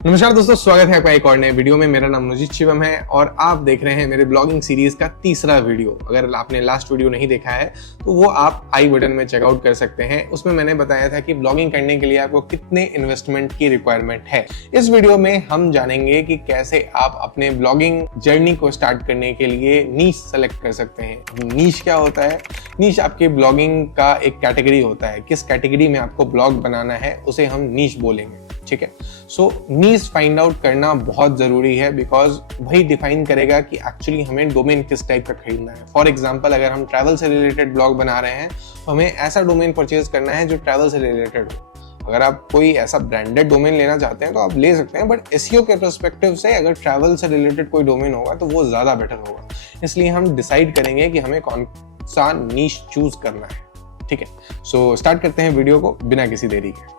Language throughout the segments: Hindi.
नमस्कार दोस्तों, स्वागत है आपका एक और नए वीडियो में। मेरा नाम अनुजीत शिवम है और आप देख रहे हैं मेरे ब्लॉगिंग सीरीज का तीसरा वीडियो। अगर आपने लास्ट वीडियो नहीं देखा है तो वो आप आई बटन में चेकआउट कर सकते हैं। उसमें मैंने बताया था कि ब्लॉगिंग करने के लिए आपको कितने इन्वेस्टमेंट की रिक्वायरमेंट है। इस वीडियो में हम जानेंगे कि कैसे आप अपने ब्लॉगिंग जर्नी को स्टार्ट करने के लिए नीश सेलेक्ट कर सकते हैं। नीश क्या होता है? नीश आपके ब्लॉगिंग का एक कैटेगरी होता है। किस कैटेगरी में आपको ब्लॉग बनाना है उसे हम नीश बोलेंगे, ठीक है। सो नीश फाइंड आउट करना बहुत जरूरी है, बिकॉज वही डिफाइन करेगा कि एक्चुअली हमें डोमेन किस टाइप का खरीदना है। फॉर एग्जांपल, अगर हम ट्रैवल से रिलेटेड ब्लॉग बना रहे हैं तो हमें ऐसा डोमेन परचेज करना है जो ट्रैवल से रिलेटेड हो। अगर आप कोई ऐसा ब्रांडेड डोमेन लेना चाहते हैं तो आप ले सकते हैं, बट एसईओ के पर्सपेक्टिव से अगर ट्रैवल से रिलेटेड कोई डोमेन होगा तो वो ज्यादा बेटर होगा। इसलिए हम डिसाइड करेंगे कि हमें कौन सा नीश चूज करना है, ठीक है। सो स्टार्ट करते हैं वीडियो को बिना किसी देरी के।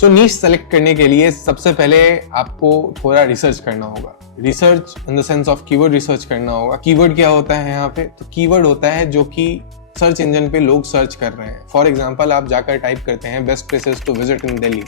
सो नीश सेलेक्ट करने के लिए सबसे पहले आपको थोड़ा रिसर्च करना होगा। Research in the sense of keyword research करना होगा। कीवर्ड क्या होता है यहाँ पे? तो कीवर्ड होता है जो कि सर्च इंजन पे लोग सर्च कर रहे हैं। फॉर एग्जांपल, आप जाकर टाइप करते हैं best places to visit in Delhi,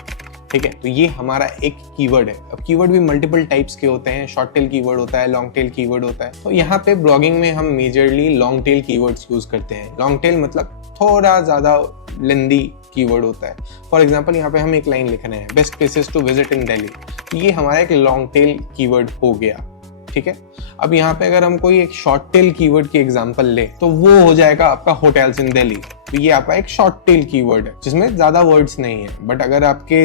ठीक है, तो ये हमारा एक कीवर्ड है। अब कीवर्ड भी मल्टीपल टाइप्स के होते हैं। शॉर्ट टेल कीवर्ड होता है, लॉन्ग टेल कीवर्ड होता है। तो यहाँ पे ब्लॉगिंग में हम majorly long tail keywords use करते हैं। लॉन्ग टेल मतलब थोड़ा ज्यादा लेंदी कीवर्ड होता है। फॉर एग्जांपल, यहाँ पे हम एक लाइन लिख रहे हैं best places to visit in Delhi, तो ये हमारा एक लॉन्ग टेल कीवर्ड हो गया, ठीक है। अब यहाँ पे अगर हम कोई एक शॉर्ट टेल कीवर्ड की एग्जांपल ले तो वो हो जाएगा आपका होटल्स इन दिल्ली। तो ये आपका एक शॉर्ट टेल कीवर्ड है जिसमें ज्यादा वर्ड्स नहीं है। बट अगर आपके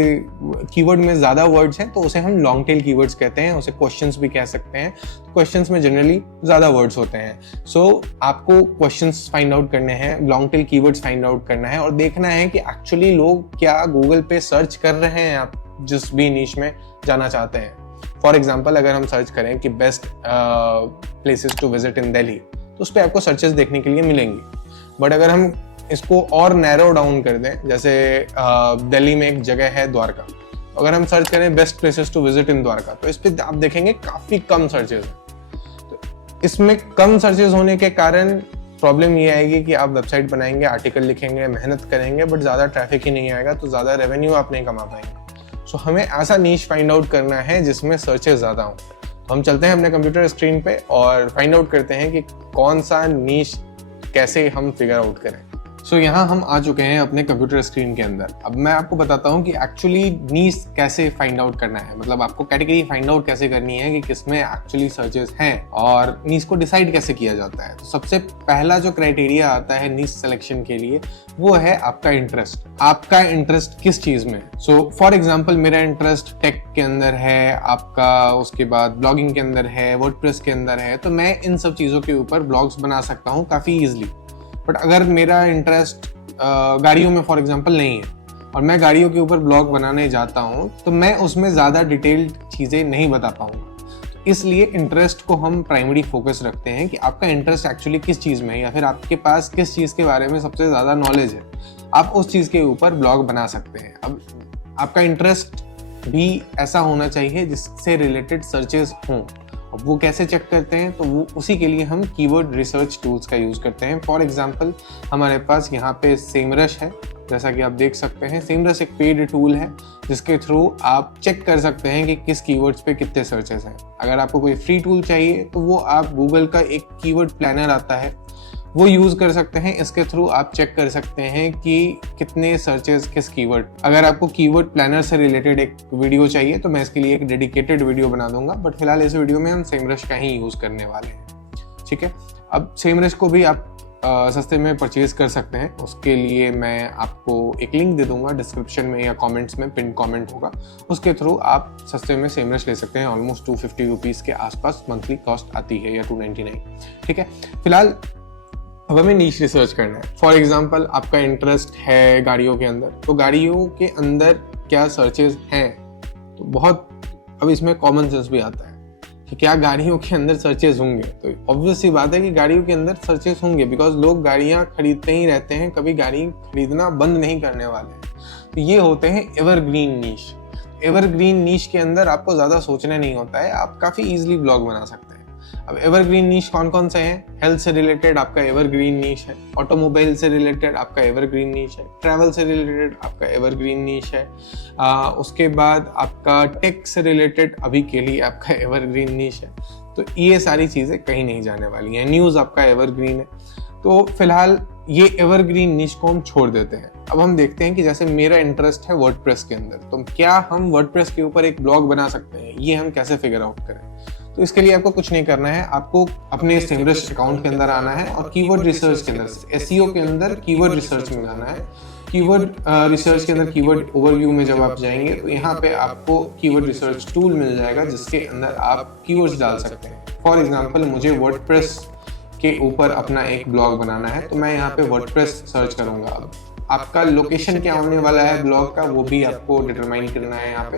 कीवर्ड में ज्यादा वर्ड्स हैं तो उसे हम लॉन्ग टेल कीवर्ड्स कहते हैं। उसे क्वेश्चंस भी कह सकते हैं। क्वेश्चंस में जनरली ज्यादा वर्ड्स होते हैं। सो आपको क्वेश्चंस फाइंड आउट करने हैं, long tail keywords find out करना है और देखना है कि एक्चुअली लोग क्या गूगल पे सर्च कर रहे हैं आप जिस भी नीश में जाना चाहते हैं। फॉर एग्जाम्पल, अगर हम सर्च करें कि best places to visit in Delhi, तो उस पर आपको सर्चेस देखने के लिए मिलेंगी। बट अगर हम इसको और नैरो डाउन कर दें, जैसे दिल्ली में एक जगह है द्वारका, तो अगर हम सर्च करें best places to visit in Dwarka, तो इस पर आप देखेंगे काफी कम सर्चेस हैं। तो इसमें कम सर्चेस होने के कारण प्रॉब्लम ये आएगी कि आप वेबसाइट बनाएंगे, आर्टिकल लिखेंगे, मेहनत करेंगे, बट ज्यादा ट्रैफिक ही नहीं आएगा, तो ज्यादा रेवेन्यू आप नहीं कमा पाएंगे। सो हमें ऐसा नीश फाइंड आउट करना है जिसमें सर्चेस ज्यादा हों। तो हम चलते हैं अपने कंप्यूटर स्क्रीन पे और फाइंड आउट करते हैं कि कौन सा नीश कैसे हम फिगर आउट करें। सो यहाँ हम आ चुके हैं अपने कंप्यूटर स्क्रीन के अंदर। अब मैं आपको बताता हूँ कि एक्चुअली नीश कैसे फाइंड आउट करना है, मतलब आपको कैटेगरी फाइंड आउट कैसे करनी है कि किसमें एक्चुअली सर्चेस हैं और नीश को डिसाइड कैसे किया जाता है। तो सबसे पहला जो क्राइटेरिया आता है नीश सिलेक्शन के लिए वो है आपका इंटरेस्ट। आपका इंटरेस्ट किस चीज में? सो फॉर एग्जाम्पल, मेरा इंटरेस्ट टेक के अंदर है, आपका उसके बाद ब्लॉगिंग के अंदर है, वर्डप्रेस के अंदर है, तो मैं इन सब चीजों के ऊपर ब्लॉग्स बना सकता हूँ काफी इजिली। बट अगर मेरा इंटरेस्ट गाड़ियों में फॉर एग्जांपल नहीं है और मैं गाड़ियों के ऊपर ब्लॉग बनाने जाता हूँ तो मैं उसमें ज़्यादा डिटेल्ड चीज़ें नहीं बता पाऊँगा। इसलिए इंटरेस्ट को हम प्राइमरी फोकस रखते हैं कि आपका इंटरेस्ट एक्चुअली किस चीज़ में है या फिर आपके पास किस चीज़ के बारे में सबसे ज़्यादा नॉलेज है, आप उस चीज़ के ऊपर ब्लॉग बना सकते हैं। अब आपका इंटरेस्ट भी ऐसा होना चाहिए जिससे रिलेटेड सर्चेस हों। अब वो कैसे चेक करते हैं? तो वो उसी के लिए हम कीवर्ड रिसर्च टूल्स का यूज़ करते हैं। फॉर एग्जांपल, हमारे पास यहाँ पे सेमरश है, जैसा कि आप देख सकते हैं। सेमरश एक पेड टूल है जिसके थ्रू आप चेक कर सकते हैं कि किस कीवर्ड्स पे कितने सर्चेस हैं। अगर आपको कोई फ्री टूल चाहिए तो वो आप गूगल का एक कीवर्ड प्लानर आता है वो यूज कर सकते हैं। इसके थ्रू आप चेक कर सकते हैं कि कितने सर्चेस किस कीवर्ड। अगर आपको कीवर्ड प्लानर से रिलेटेड एक वीडियो चाहिए तो मैं इसके लिए एक डेडिकेटेड वीडियो बना दूंगा, बट फिलहाल इस वीडियो में हम सेमरश का ही यूज करने वाले हैं, ठीक है। अब सेमरश को भी आप सस्ते में परचेज कर सकते हैं। उसके लिए मैं आपको एक लिंक दे दूंगा डिस्क्रिप्शन में या कमेंट्स में, पिन कमेंट होगा, उसके थ्रू आप सस्ते में सेमरश ले सकते हैं। ऑलमोस्ट 250 रुपीज़ के आसपास मंथली कॉस्ट आती है, या 299, ठीक है। फिलहाल अब हमें नीश रिसर्च करना है। फॉर एग्जाम्पल, आपका इंटरेस्ट है गाड़ियों के अंदर, तो गाड़ियों के अंदर क्या सर्चेज हैं? तो बहुत अब इसमें कॉमन सेंस भी आता है कि क्या गाड़ियों के अंदर सर्चेज होंगे? तो ऑब्वियस सी बात है कि गाड़ियों के अंदर सर्चेज होंगे, बिकॉज लोग गाड़ियां खरीदते ही रहते हैं, कभी गाड़ी खरीदना बंद नहीं करने वाले हैं। तो ये होते हैं एवरग्रीन नीश। एवरग्रीन नीश के अंदर आपको ज्यादा सोचना नहीं होता है, आप काफी इजिली ब्लॉग बना सकते हैं। अब एवरग्रीन नीश कौन कौन से हैं? हेल्थ से रिलेटेड आपका एवरग्रीन नीश है, ऑटोमोबाइल से रिलेटेड आपका एवरग्रीन नीश है, ट्रैवल से रिलेटेड आपका एवरग्रीन नीश है, उसके बाद आपका टेक से रिलेटेड अभी के लिए आपका एवरग्रीन नीश है। तो ये सारी चीज़ें कहीं नहीं जाने वाली हैं। न्यूज़ आपका एवरग्रीन है। तो फिलहाल ये एवरग्रीन नीश को हम छोड़ देते हैं। अब हम देखते हैं कि जैसे मेरा इंटरेस्ट है वर्डप्रेस के अंदर, तो क्या हम वर्डप्रेस के ऊपर एक ब्लॉग बना सकते हैं? ये हम कैसे फिगर आउट करें? तो इसके लिए आपको कुछ नहीं करना है, आपको अपने सेमरस अकाउंट के अंदर आना है और कीवर्ड रिसर्च के अंदर, एसईओ के अंदर कीवर्ड रिसर्च में जाना है। कीवर्ड रिसर्च के अंदर कीवर्ड ओवरव्यू में जब आप जाएंगे तो यहाँ पे आपको कीवर्ड रिसर्च टूल मिल जाएगा जिसके अंदर आप कीवर्ड्स डाल सकते हैं। फॉर एग्जांपल मुझे वर्डप्रेस के ऊपर अपना एक ब्लॉग बनाना है, तो मैं यहाँ पे वर्डप्रेस सर्च करूंगा। अब आपका लोकेशन क्या होने वाला है ब्लॉग का, वो भी आपको डिटरमाइन करना है यहाँ पे।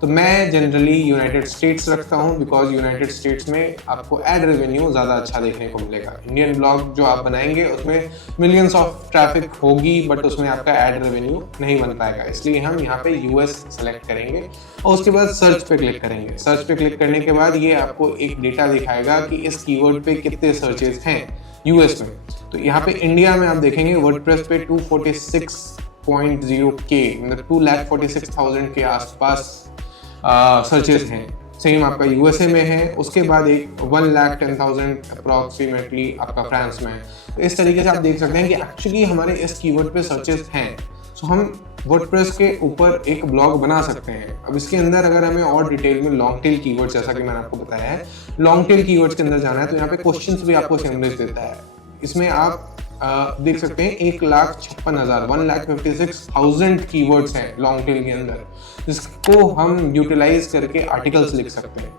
तो मैं जनरली यूनाइटेड स्टेट्स रखता हूँ, बिकॉज यूनाइटेड स्टेट्स में आपको एड रेवेन्यू ज़्यादा अच्छा देखने को मिलेगा। इंडियन ब्लॉग जो आप बनाएंगे उसमें मिलियंस ऑफ ट्रैफिक होगी, बट उसमें आपका एड रेवेन्यू नहीं बन पाएगा। इसलिए हम यहाँ पे यूएस सेलेक्ट करेंगे और उसके बाद सर्च पे क्लिक करेंगे। सर्च पे क्लिक करने के बाद ये आपको एक डेटा दिखाएगा कि इस कीवर्ड पे कितने सर्चेज हैं यूएस में। तो यहाँ पे इंडिया में आप देखेंगे वर्डप्रेस पे 246.0K मतलब 2,46,000 के आसपास सर्चेज हैं। सेम आपका यूएसए में है, उसके बाद एक 1,10,000 अप्रॉक्सीमेटली आपका फ्रांस में है। तो इस तरीके से आप देख सकते हैं कि एक्चुअली हमारे इस कीवर्ड पे सर्चेज हैं। सो हम वर्डप्रेस के ऊपर एक ब्लॉग बना सकते हैं। अब इसके अंदर अगर हमें और डिटेल में लॉन्ग टेल कीवर्ड्स, जैसा कि मैंने आपको बताया है, लॉन्ग टेल कीवर्ड्स के अंदर जाना है तो यहाँ पे क्वेश्चंस भी आपको सेमरस देता है। इसमें आप देख सकते हैं 1,56,000 कीवर्ड्स हैं लॉन्ग टेल के अंदर, जिसको हम यूटिलाइज करके आर्टिकल्स लिख सकते हैं।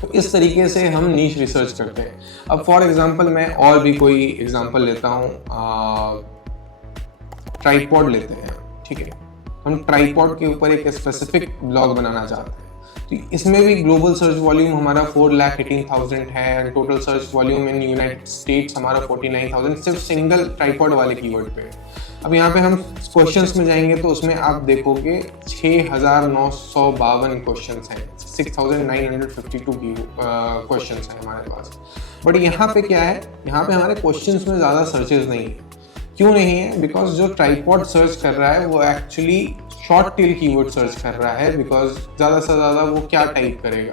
तो इस तरीके से हम नीश रिसर्च करते हैं। अब फॉर एग्जांपल मैं और भी कोई एग्जांपल लेता हूँ, ट्राइपॉड लेते हैं, ठीक है। हम ट्राइपॉड के ऊपर एक स्पेसिफिक ब्लॉग बनाना चाहते हैं, तो इसमें भी ग्लोबल सर्च वॉल्यूम हमारा 4,18,000 है and total search volume in United states हमारा 49,000 सिर्फ सिंगल ट्राइपॉड वाले कीवर्ड पे। अब यहाँ पे हम क्वेश्चंस में जाएंगे तो उसमें आप देखोगे 6,952 क्वेश्चंस हैं, 6,952 की क्वेश्चंस हैं हमारे पास। बट यहाँ पे क्या है, यहाँ पे हमारे क्वेश्चंस में ज़्यादा सर्चेज नहीं है। क्यों नहीं है? बिकॉज जो ट्राइपॉड सर्च कर रहा है वो actually short tail keyword search कर रहा है, बिकॉज ज़्यादा से ज़्यादा वो क्या टाइप करेगा,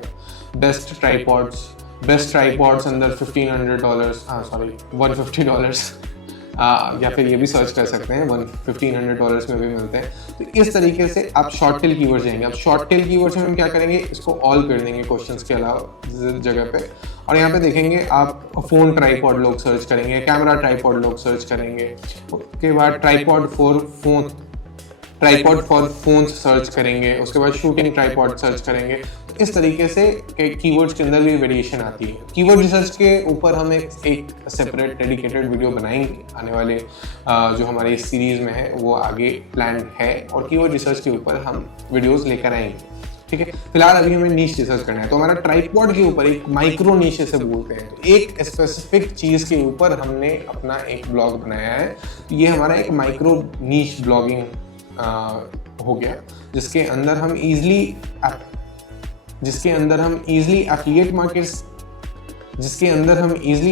बेस्ट ट्राइपॉड्स अंदर $1,500, $150 या फिर ये भी सर्च कर सकते हैं, $1,500 में भी मिलते हैं। तो इस तरीके से आप शॉर्ट टेल कीवर्ड जाएंगे। अब शॉर्ट टेल कीवर्ड्स में हम क्या करेंगे, इसको ऑल कर देंगे क्वेश्चंस के अलावा जगह पे, और यहाँ पे देखेंगे आप फोन ट्राइपॉड लोग सर्च करेंगे, कैमरा ट्राइपॉड लोग सर्च करेंगे, उसके बाद ट्राइपॉड फॉर फोन सर्च करेंगे, उसके बाद शूटिंग ट्राइपॉड सर्च करेंगे। इस तरीके से कीवर्ड्स के अंदर भी वेरिएशन आती है। कीवर्ड रिसर्च के ऊपर हम एक सेपरेट डेडिकेटेड वीडियो बनाएंगे आने वाले जो हमारी सीरीज में है वो आगे प्लान है, और कीवर्ड रिसर्च के ऊपर हम वीडियोस लेकर आएंगे, ठीक है। फिलहाल अभी हमें नीश रिसर्च करना है, तो हमारा ट्राइपॉड के ऊपर एक माइक्रो नीश से बोलते हैं, तो एक स्पेसिफिक चीज के ऊपर हमने अपना एक ब्लॉग बनाया है। ये हमारा एक माइक्रो नीश ब्लॉगिंग हो गया, जिसके अंदर हम इजीली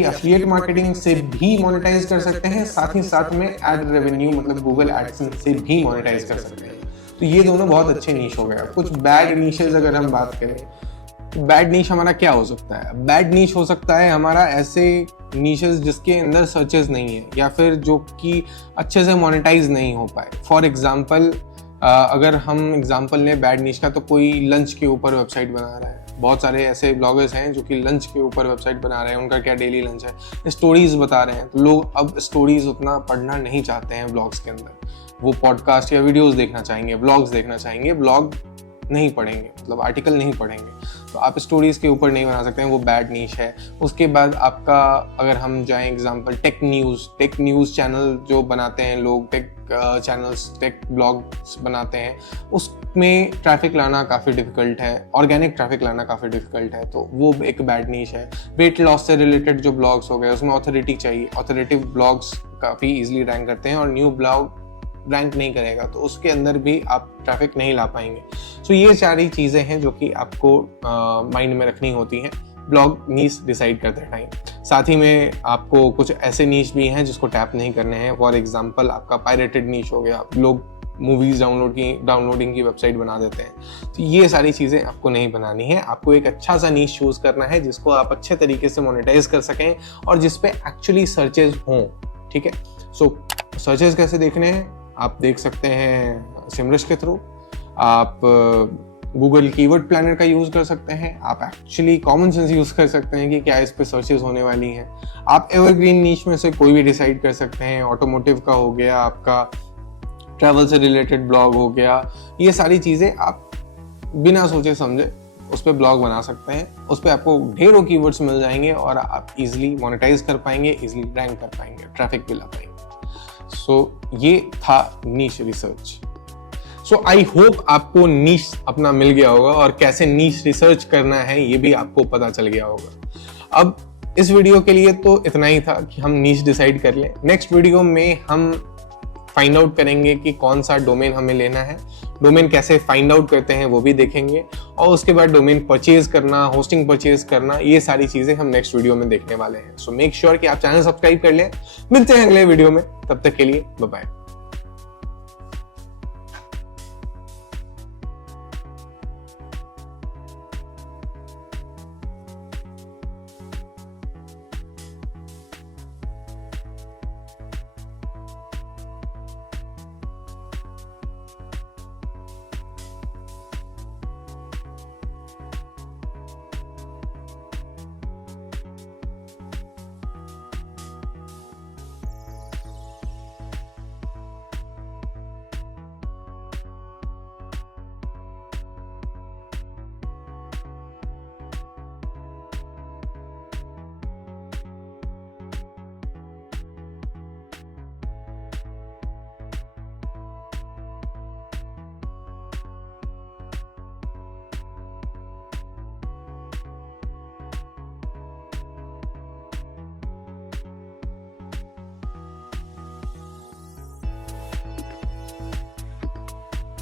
एफिलिएट मार्केटिंग से भी मोनेटाइज कर सकते हैं, साथ ही साथ में एड रेवेन्यू मतलब गूगल एडसेंस से भी मोनेटाइज कर सकते हैं। तो ये दोनों बहुत अच्छे नीश हो गए। कुछ बैड नीशेज अगर हम बात करें, तो बैड नीश हमारा क्या हो सकता है? बैड नीश हो सकता है हमारा ऐसे नीशेस जिसके अंदर सर्चेस नहीं है या फिर जो कि अच्छे से मोनेटाइज नहीं हो पाए। फॉर एग्जांपल अगर हम एग्जांपल लें बैड नीश का, तो कोई लंच के ऊपर वेबसाइट बना रहा है। बहुत सारे ऐसे ब्लॉगर्स हैं जो कि लंच के ऊपर वेबसाइट बना रहे हैं, उनका क्या डेली लंच है, स्टोरीज बता रहे हैं। तो लोग अब स्टोरीज उतना पढ़ना नहीं चाहते हैं ब्लॉग्स के अंदर, वो पॉडकास्ट या वीडियोस देखना चाहेंगे, ब्लॉग्स देखना चाहेंगे, ब्लॉग नहीं पढ़ेंगे, मतलब आर्टिकल नहीं पढ़ेंगे। तो आप स्टोरीज के ऊपर नहीं बना सकते हैं, वो बैड नीश है। उसके बाद आपका अगर हम जाएं एग्जांपल टेक न्यूज़ चैनल जो बनाते हैं लोग, टेक चैनल्स, टेक ब्लॉग्स बनाते हैं, उसमें ट्रैफिक लाना काफ़ी डिफिकल्ट है, ऑर्गेनिक ट्रैफिक लाना काफ़ी डिफिकल्ट है, तो वो एक बैड नीश है। वेट लॉस से रिलेटेड जो ब्लॉग्स हो गए उसमें ऑथोरिटी चाहिए, ऑथोरिटिव ब्लॉग्स काफ़ी ईजिली रैंक करते हैं और न्यू ब्लॉग रैंक नहीं करेगा, तो उसके अंदर भी आप ट्रैफिक नहीं ला पाएंगे। सो ये सारी चीज़ें हैं जो कि आपको माइंड में रखनी होती हैं। ब्लॉग नीश डिसाइड करते टाइम। साथ ही में आपको कुछ ऐसे नीश भी हैं जिसको टैप नहीं करने हैं। फॉर एग्जांपल आपका पायरेटेड नीश हो गया, लोग मूवीज डाउनलोडिंग की वेबसाइट बना देते हैं, तो ये सारी चीजें आपको नहीं बनानी है। आपको एक अच्छा सा नीश चूज करना है जिसको आप अच्छे तरीके से मोनेटाइज कर सकें और जिसपे एक्चुअली सर्चेज हों। ठीक है, सो सर्चेज कैसे देखने हैं आप देख सकते हैं सिमरश के थ्रू। आप गूगल कीवर्ड प्लानर का यूज कर सकते हैं। आप एक्चुअली कॉमन सेंस यूज कर सकते हैं कि क्या इस पे सर्चेस होने वाली हैं। आप एवरग्रीन नीश में से कोई भी डिसाइड कर सकते हैं। ऑटोमोटिव का हो गया, आपका ट्रैवल से रिलेटेड ब्लॉग हो गया, ये सारी चीजें आप बिना सोचे समझे उस पर ब्लॉग बना सकते हैं। उस पर आपको ढेरों कीवर्ड्स मिल जाएंगे और आप इजीली मोनेटाइज कर पाएंगे, इजीली रैंक कर पाएंगे, ट्रैफिक भी ला पाएंगे। सो ये था नीश रिसर्च। सो आई होप आपको नीश अपना मिल गया होगा और कैसे नीश रिसर्च करना है ये भी आपको पता चल गया होगा। अब इस वीडियो के लिए तो इतना ही था कि हम नीश डिसाइड कर लें। नेक्स्ट वीडियो में हम फाइंड आउट करेंगे कि कौन सा डोमेन हमें लेना है, डोमेन कैसे फाइंड आउट करते हैं वो भी देखेंगे, और उसके बाद डोमेन परचेज करना, होस्टिंग परचेज करना, ये सारी चीजें हम नेक्स्ट वीडियो में देखने वाले हैं। सो मेक श्योर कि आप चैनल सब्सक्राइब कर लें। मिलते हैं अगले वीडियो में, तब तक के लिए बाय बाय।